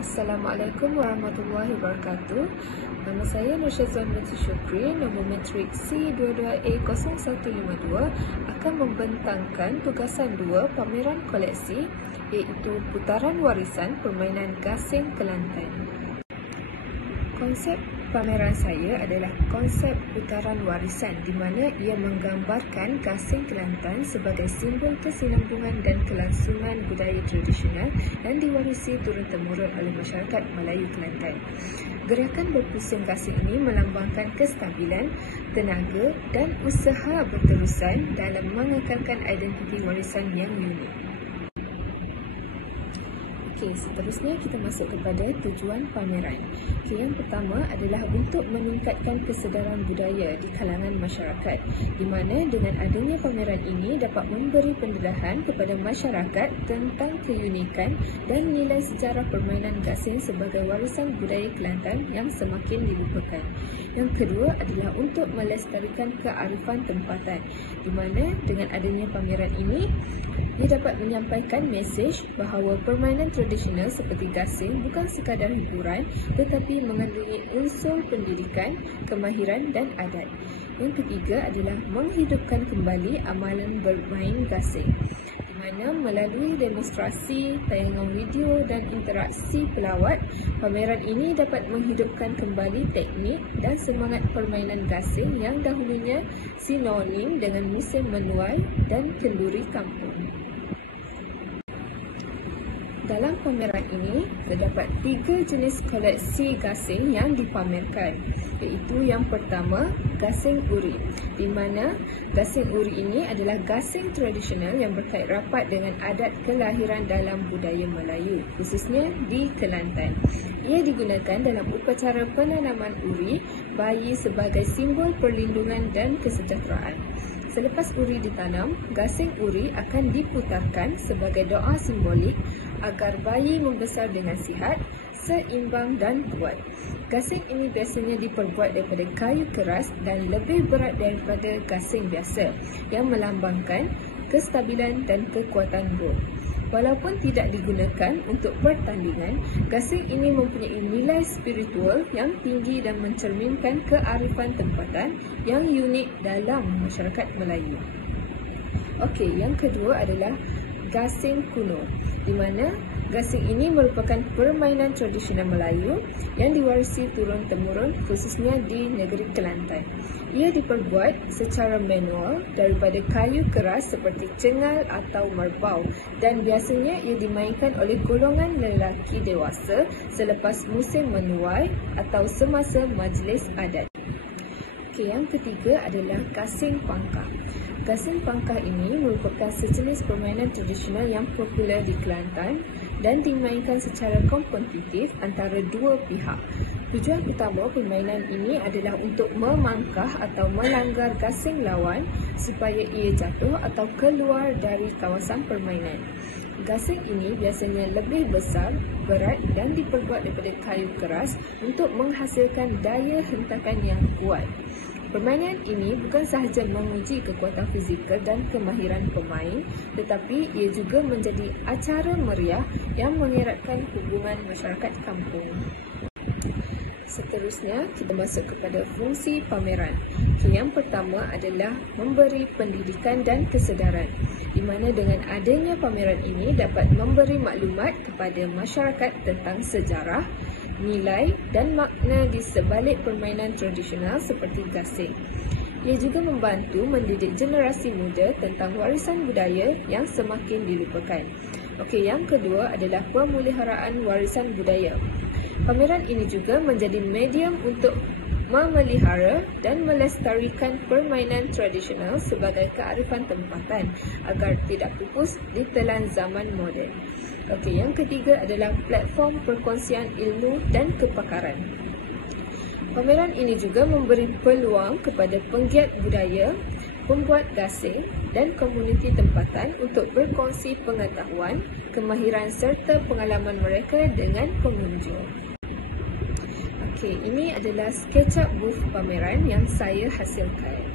Assalamualaikum warahmatullahi wabarakatuh. Nama saya Nursyazwan binti Syukri, nombor matrik C22A0152 akan membentangkan tugasan 2 pameran koleksi iaitu Putaran Warisan Permainan Gasing Kelantan. Konsep pameran saya adalah konsep putaran warisan di mana ia menggambarkan gasing Kelantan sebagai simbol kesinambungan dan kelangsungan budaya tradisional yang diwarisi turun-temurun oleh masyarakat Melayu Kelantan. Gerakan berpusing gasing ini melambangkan kestabilan, tenaga dan usaha berterusan dalam mengekalkan identiti warisan yang unik. Seterusnya kita masuk kepada tujuan pameran. Yang pertama adalah untuk meningkatkan kesedaran budaya di kalangan masyarakat, di mana dengan adanya pameran ini dapat memberi pendedahan kepada masyarakat tentang keunikan dan nilai sejarah permainan gasing sebagai warisan budaya Kelantan yang semakin dilupakan. Yang kedua adalah untuk melestarikan kearifan tempatan, di mana dengan adanya pameran ini ia dapat menyampaikan mesej bahawa permainan tradisional seperti gasing bukan sekadar hiburan tetapi mengandungi unsur pendidikan, kemahiran dan adat. Yang ketiga adalah menghidupkan kembali amalan bermain gasing, di mana melalui demonstrasi, tayangan video dan interaksi pelawat, pameran ini dapat menghidupkan kembali teknik dan semangat permainan gasing yang dahulunya sinonim dengan musim menuai dan kenduri kampung. Dalam pameran ini, terdapat 3 jenis koleksi gasing yang dipamerkan, iaitu yang pertama, gasing uri, di mana gasing uri ini adalah gasing tradisional yang berkait rapat dengan adat kelahiran dalam budaya Melayu, khususnya di Kelantan. Ia digunakan dalam upacara penanaman uri bayi sebagai simbol perlindungan dan kesejahteraan. Selepas uri ditanam, gasing uri akan diputarkan sebagai doa simbolik agar bayi membesar dengan sihat, seimbang dan kuat. Gasing ini biasanya diperbuat daripada kayu keras dan lebih berat daripada gasing biasa yang melambangkan kestabilan dan kekuatan roh. Walaupun tidak digunakan untuk pertandingan, gasing ini mempunyai nilai spiritual yang tinggi dan mencerminkan kearifan tempatan yang unik dalam masyarakat Melayu. Yang kedua adalah gasing kuno, di mana gasing ini merupakan permainan tradisional Melayu yang diwarisi turun-temurun khususnya di negeri Kelantan. Ia diperbuat secara manual daripada kayu keras seperti cengal atau merbau dan biasanya ia dimainkan oleh golongan lelaki dewasa selepas musim menuai atau semasa majlis adat. Yang ketiga adalah gasing pangkah. Gasing pangkah ini merupakan sejenis permainan tradisional yang popular di Kelantan dan dimainkan secara kompetitif antara dua pihak. Tujuan utama permainan ini adalah untuk memangkah atau melanggar gasing lawan supaya ia jatuh atau keluar dari kawasan permainan. Gasing ini biasanya lebih besar, berat dan diperbuat daripada kayu keras untuk menghasilkan daya hentakan yang kuat. Permainan ini bukan sahaja menguji kekuatan fizikal dan kemahiran pemain, tetapi ia juga menjadi acara meriah yang mengeratkan hubungan masyarakat kampung. Seterusnya, kita masuk kepada fungsi pameran. Yang pertama adalah memberi pendidikan dan kesedaran, di mana dengan adanya pameran ini dapat memberi maklumat kepada masyarakat tentang sejarah, nilai dan makna di sebalik permainan tradisional seperti gasing. Ia juga membantu mendidik generasi muda tentang warisan budaya yang semakin dilupakan. Yang kedua adalah pemeliharaan warisan budaya. Pameran ini juga menjadi medium untuk memelihara dan melestarikan permainan tradisional sebagai kearifan tempatan agar tidak pupus ditelan zaman moden. Yang ketiga adalah platform perkongsian ilmu dan kepakaran. Pameran ini juga memberi peluang kepada penggiat budaya, pembuat gasing dan komuniti tempatan untuk berkongsi pengetahuan, kemahiran serta pengalaman mereka dengan pengunjung. Ini adalah SketchUp booth pameran yang saya hasilkan.